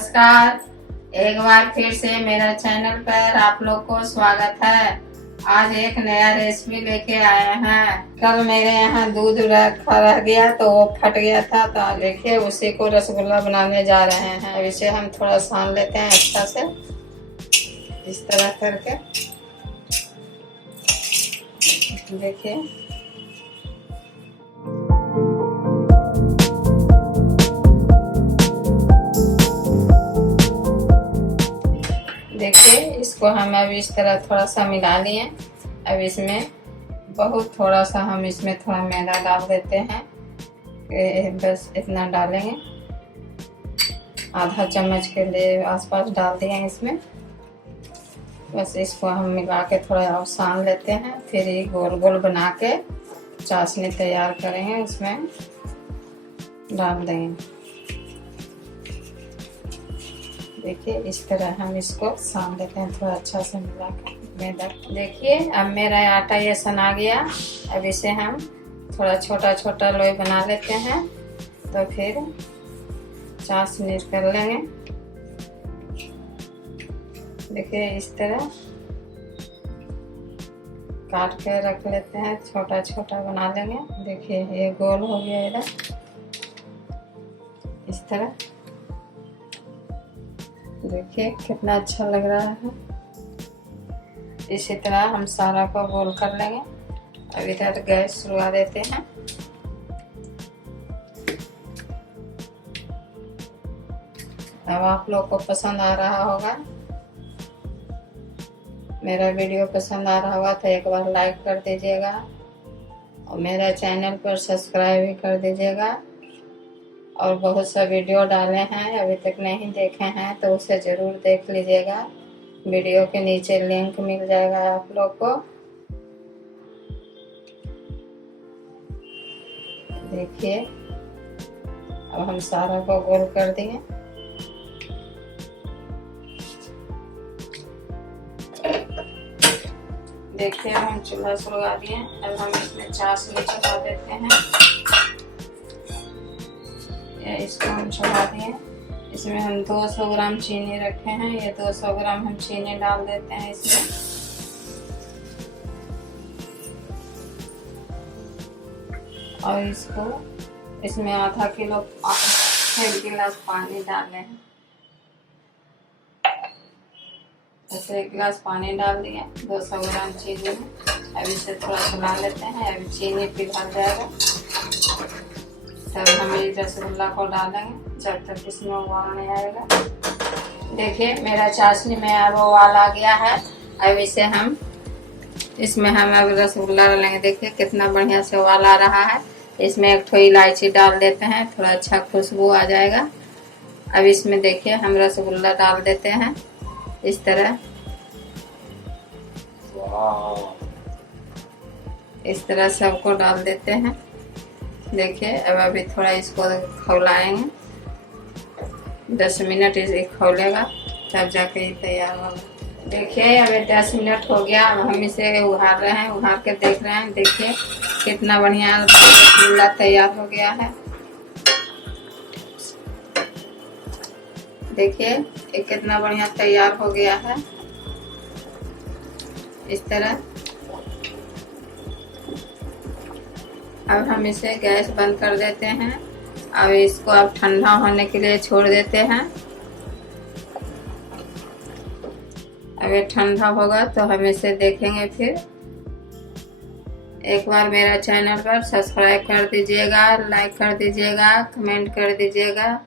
नमस्कार। एक बार फिर से मेरा चैनल पर आप लोग को स्वागत है। आज एक नया रेसिपी लेके आए हैं। कल मेरे यहाँ दूध रह गया तो वो फट गया था, तो देखिए उसी को रसगुल्ला बनाने जा रहे हैं। अब इसे हम थोड़ा सान लेते हैं अच्छा से, इस तरह करके। देखिए देखिए इसको हम अब इस तरह थोड़ा सा मिला लिए। अब इसमें बहुत थोड़ा सा हम इसमें थोड़ा मैदा डाल देते हैं। बस इतना डालेंगे, आधा चम्मच के लिए आसपास डाल दिए इसमें। बस इसको हम मिला के थोड़ा और सान लेते हैं। फिर ये गोल गोल बना के चाशनी तैयार करेंगे, उसमें डाल देंगे। देखिए इस तरह हम इसको सान लेते हैं थोड़ा अच्छा से मिला कर मैदा। देखिए अब मेरा आटा ये सना गया। अब इसे हम थोड़ा छोटा छोटा लोई बना लेते हैं, तो फिर चाशनी कर लेंगे। देखिए इस तरह काट के रख लेते हैं, छोटा छोटा बना लेंगे। देखिए ये गोल हो गया इधर, इस तरह। देखिए कितना अच्छा लग रहा है। इसी तरह हम सारा को गोल कर लेंगे। अब इधर गैस शुरुआ देते हैं। अब आप लोग को पसंद आ रहा होगा, मेरा वीडियो पसंद आ रहा होगा तो एक बार लाइक कर दीजिएगा और मेरा चैनल पर सब्सक्राइब भी कर दीजिएगा। और बहुत सा वीडियो डाले हैं, अभी तक नहीं देखे हैं तो उसे ज़रूर देख लीजिएगा। वीडियो के नीचे लिंक मिल जाएगा आप लोग को। देखिए अब हम सारा को गोल कर दिए। देखिए हम चूल्हा सुलगा दिए। अब हम इसमें चाशनी चढ़ा देते हैं। इसको हम चढ़ा दिए। इसमें हम 200 ग्राम चीनी रखे हैं। ये 200 ग्राम हम चीनी डाल देते हैं इसमें। और इसको इसमें आधा किलो 1 गिलास पानी डाल लें। ऐसे 1 गिलास पानी डाल दिए 200 ग्राम चीनी में। अब इसे थोड़ा चला लेते हैं। अभी चीनी पिघल जाएगा तब हम ये रसगुल्ला को डालेंगे, जब तक इसमें उबाल नहीं आएगा। देखिए मेरा चाशनी में अब उबाल आ गया है। अब इसमें हम अब रसगुल्ला डालेंगे। देखिए कितना बढ़िया से उबाल आ रहा है। इसमें एक थोड़ी इलायची डाल देते हैं, थोड़ा अच्छा खुशबू आ जाएगा। अब इसमें देखिए हम रसगुल्ला डाल देते हैं इस तरह। इस तरह सबको डाल देते हैं। देखिए अब अभी थोड़ा इसको खौलाएंगे, 10 मिनट इसे खौलेगा तब जाके ये तैयार होगा। देखिए अभी 10 मिनट हो गया। अब हम इसे उघार रहे हैं, उघार के देख रहे हैं। देखिए कितना बढ़िया रसगुल्ला तैयार हो गया है। देखिए ये कितना बढ़िया तैयार हो गया है इस तरह। अब हम इसे गैस बंद कर देते हैं। अब इसको अब ठंडा होने के लिए छोड़ देते हैं। अब ये ठंडा होगा तो हम इसे देखेंगे फिर। एक बार मेरा चैनल पर सब्सक्राइब कर दीजिएगा, लाइक कर दीजिएगा, कमेंट कर दीजिएगा।